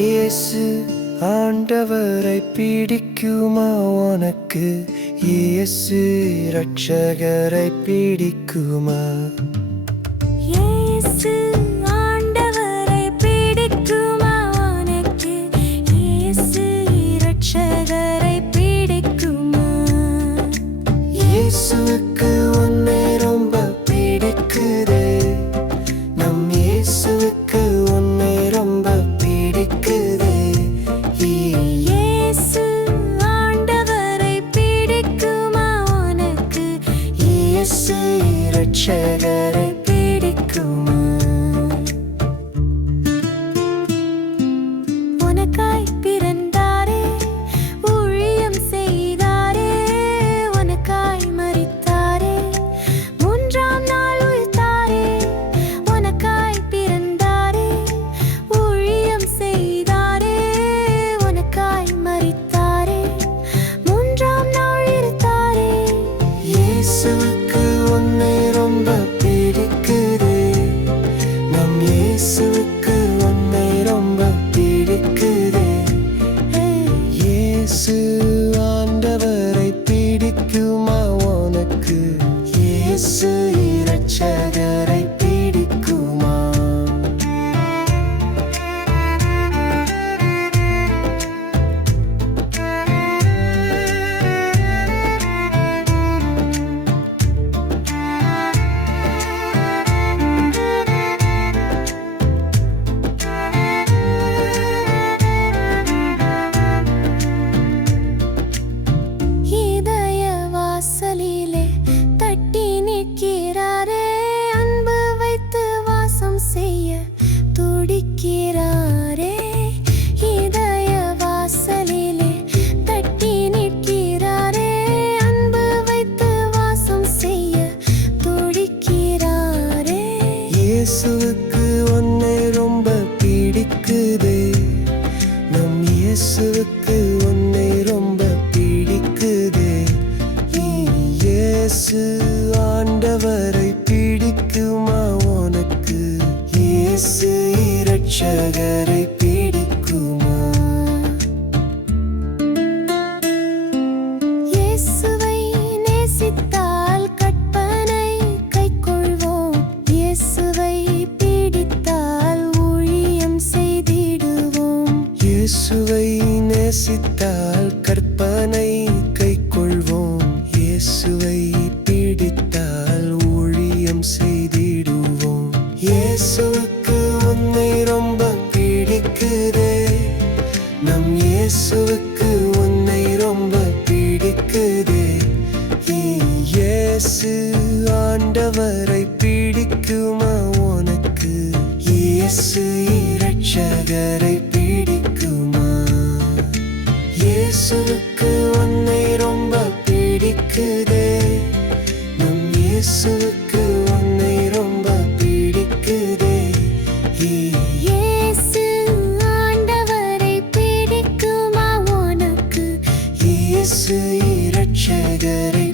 இயேசு ஆண்டவரை பிடிக்குமா உனக்கு? இயேசு ரட்சகரை பிடிக்குமா? இயேசு பிடிக்குமா? உனக்காய் பிற இரட்சகரை இயேசுவுக்கு ஒன்னே ரொம்ப பிடிக்குது. நம் இயேசுவுக்கு ஒன்னே ரொம்ப பிடிக்குது. இயேசு ஆண்டவரை பிடிக்குமா உனக்கு? இயேசு இரட்சகரை இயேசுவுக்கு உன்னை ரொம்ப பிடிக்குதே. நம் இயேசுவுக்கு உன்னை ரொம்ப பிடிக்குதே. இயேசு ஆண்டவரை பிடிக்குமா உனக்கு? இயேசு இரட்சகரை பிடிக்குமா? இயேசுவுக்கு உன்னை ரொம்ப பிடிக்குதே. நம் இயேசுவுக்கு இயேசு இரட்சகரை.